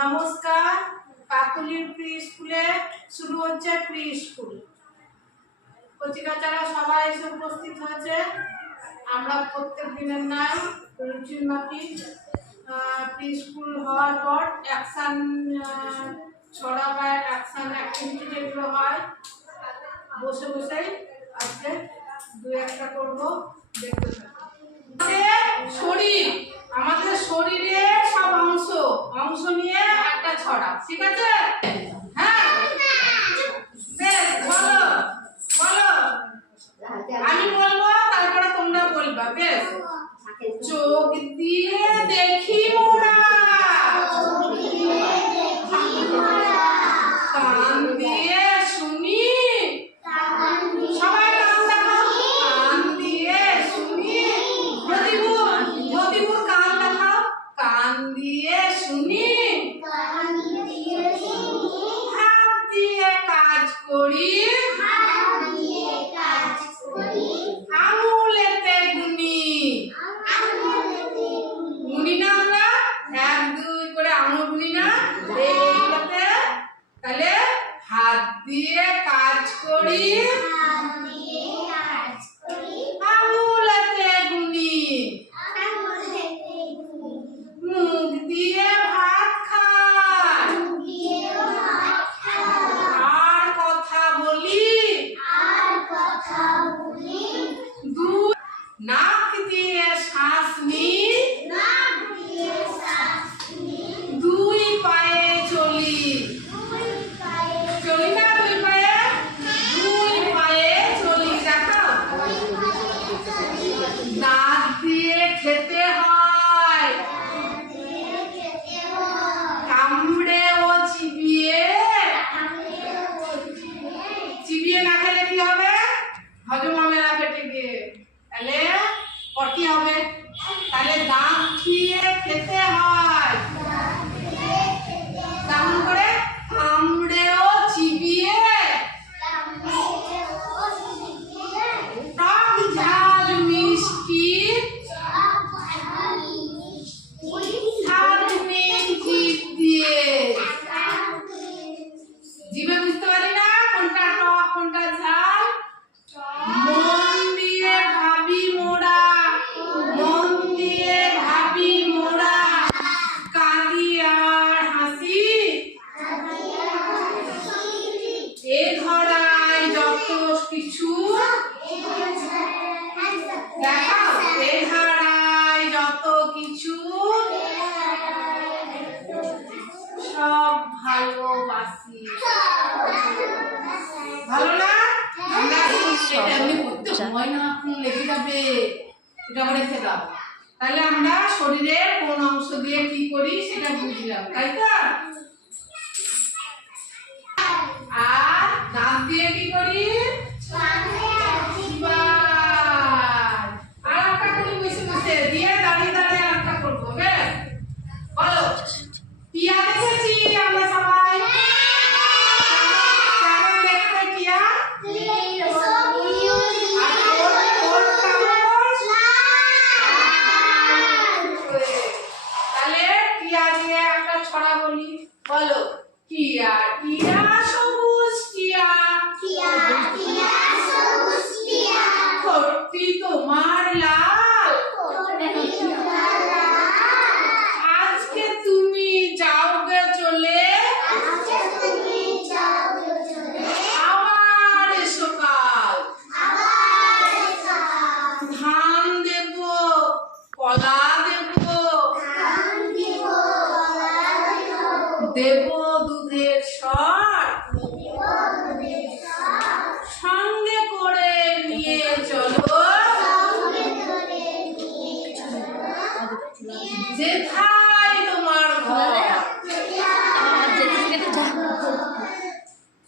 নমস্কার, কাকুলির প্রি স্কুলে শুরু হচ্ছে প্রি স্কুল। কচিকাচারা সবাই এসে উপস্থিত হয়েছে। আমরা প্রত্যেক দিনের নাই রুটিন মাফিক প্রি স্কুল হওয়ার পর অ্যাকশন ছড়া বা অ্যাকশন অ্যাক্টিভিটি যেগুলো হয় বসে বসেই আজকে দু একটা করবো, দেখতে থাকবো। শরীর, আমাদের শরীরের সব অংশ নিয়ে একটা ছড়া, ঠিক আছে? হ্যাঁ, বলো বলো, আমি বলবো তারপরে তোমরা বলবা। বেশ, চোখ দিয়ে দেখি মোরা, কান দিয়ে শুনি, সবাই কান দেখাও, কান দিয়ে শুনি, জ্যোতিপুর কান দেখাও, কান দিয়ে শুনি, হাত দিয়ে কাজ করি, আঙুলেতে গুনি, গুনি না আমরা এক দুই করে আঙুল গুনি না এইগুলোতে, তাহলে হাত দিয়ে কাজ করি, আঙুলেতে গুনি, মুখ দিয়ে ভাত খাই, আর কথা বলি, নাক দিয়ে শ্বাস নিই, দুই পায়ে চলি, চলি না দুই পায়ে চলি, দেখাও। দাঁত দিয়ে খেতে হয়, কামড়ে ও চিবিয়ে না খেলে কি হবে? হজম হবে না পেটে গিয়ে, তাহলে পটি হবে। তাহলে দাঁত দিয়ে খেতে হয়, কেমন করে? কামড়ে ও চিবিয়ে, টক ঝাল মিষ্টি স্বাদ নেই জিভ দিয়ে, জিভে বুঝতে পারি না কোনটা টক কোনটা ঝাল। মন দিয়ে ভাবি মোরা, মন দিয়ে ভাবি মোরা, কাঁদি আর হাসি, এ ধরায় যত কিছু, দেখাও, এ ধরায় যত কিছু সব ভালোবাসি। ভালো না? আমরা এটা এমনি করতে হয় না, কোন লেগে যাবে, এটা করে রেখে দাও। তাহলে আমরা শরীরের কোন অংশ দিয়ে কি করি সেটা বুঝলাম, তাই তো? আর দাঁত দিয়ে কি করি? আর একটা করি বসে বসে, দিয়ে দাঁড়িয়ে দাঁড়িয়ে আর একটা করবো। বেশ, বলো। টিয়া দেখেছি আমরা সবাই, কেমন দেখতে টিয়া? তাহলে টিয়া দিয়ে একটা ছড়া বলি, বলো। টিয়া টিয়া সবুজ টিয়া, ঠোঁটটি তোমার লাল, আজকে তুমি যাওগে চলে, আবার এসো কাল, ধান দেব কলা দেব দুধের সর, সঙ্গে করে নিয়ে চলো, যেথায় তোমার ঘর।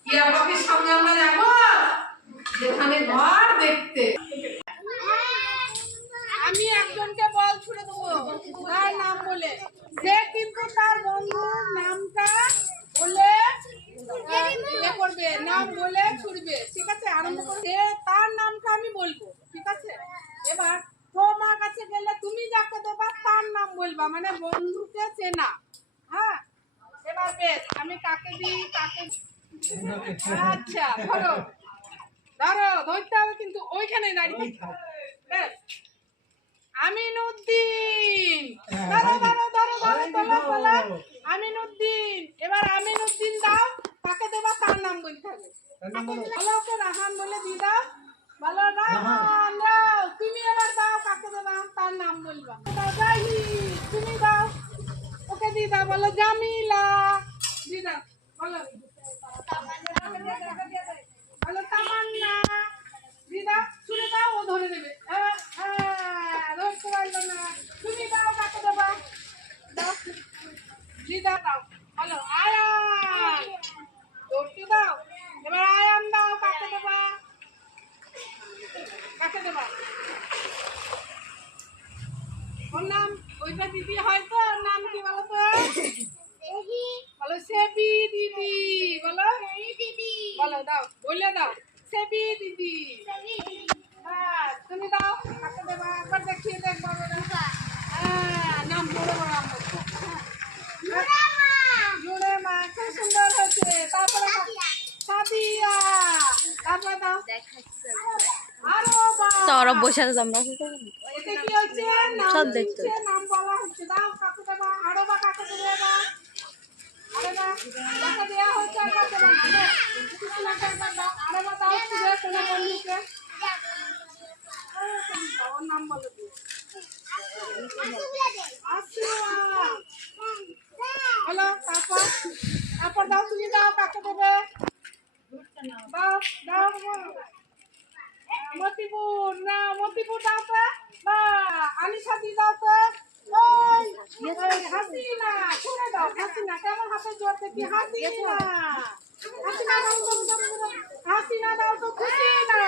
টিয়া পাখির সঙ্গে আমরা যাবো যেখানে ঘর দেখতে। আমি একজনকে বল ছুড়ে দেবো তার নাম বলে, সে কিন্তু তার বন্ধুর নামটা কাকে দিই কাকে। আচ্ছা ধরো ধরো, ধরতে হবে কিন্তু ওইখানে দাঁড়িয়ে। ব্যাস। আমিনউদ্দিন, ধরো ধরো ধরো ধরো, তোলা তোলা। আমিনউদ্দিন, এবার আমিনউদ্দিন দাও, কাকে দেবা তার নাম বলতে হবে। ভালো ওকে রাহান বলে দিয়ে দাও। বলো রাহান দাও, তুমি এবার দাও, কাকে দেবা তার নাম বলবা। দাও জাহিদ, তুমি দাও, ওকে দিয়ে দাও। বলো জামিলা, দিয়ে দাও। বলো বলো তামান্না, দিয়ে দাও। ছুড়ে দাও, ও ধরে নেবে। ধরতে পারলো না। তুমি দাও, কাকে দেবা দাও। দিয়ে দাও দাও। বলো আয়ান, ধরতে দাও। এবার আয়ান দাও, কাকে দেবা কাকে দেবা। ওর নাম ওইটা দিদি হয়তো, ওর নাম কি বলো তো। বলো সেবি দিদি, বলো বলো দাও, বলে দাও সেবি দিদি। হ্যাঁ তুমি দাও, কাকে দেবা একবার দেখিয়ে দেখবো। হ্যাঁ নাম বড় বড় আম বলছো। জুড়ে মা, খুব সুন্দর হয়েছে। তারপরে সাদিয়া, তারপরে দাও আরো সৌরভ বসে আছে, আমরা এটা কি হচ্ছে সব দেখতে। নাম বলা হচ্ছে। দাও কাকে দেবা, আরো বা কাকে দেবা। আরে বা কাকে দেওয়া হচ্ছে, আর কাকে দেবা না। কৃষ্ণাকে একবার দাও, আরে বা দাও তুলে কোন বন্ধুকে। ওর নাম বলো কি। হলো তারপর তারপর দাও, তুমি দাও, কাকে দেবে দাও দাও। মতিপুর না, মতিপুর দাও তো। বা আলিশা দি দাও তো। ওই হাসিনা, শুনে দাও। হাসিনা কেমন হাতে জোর দেখি। হাসিনা, হাসিনা দাও তো, হাসিনা দাও তো। খুশি না,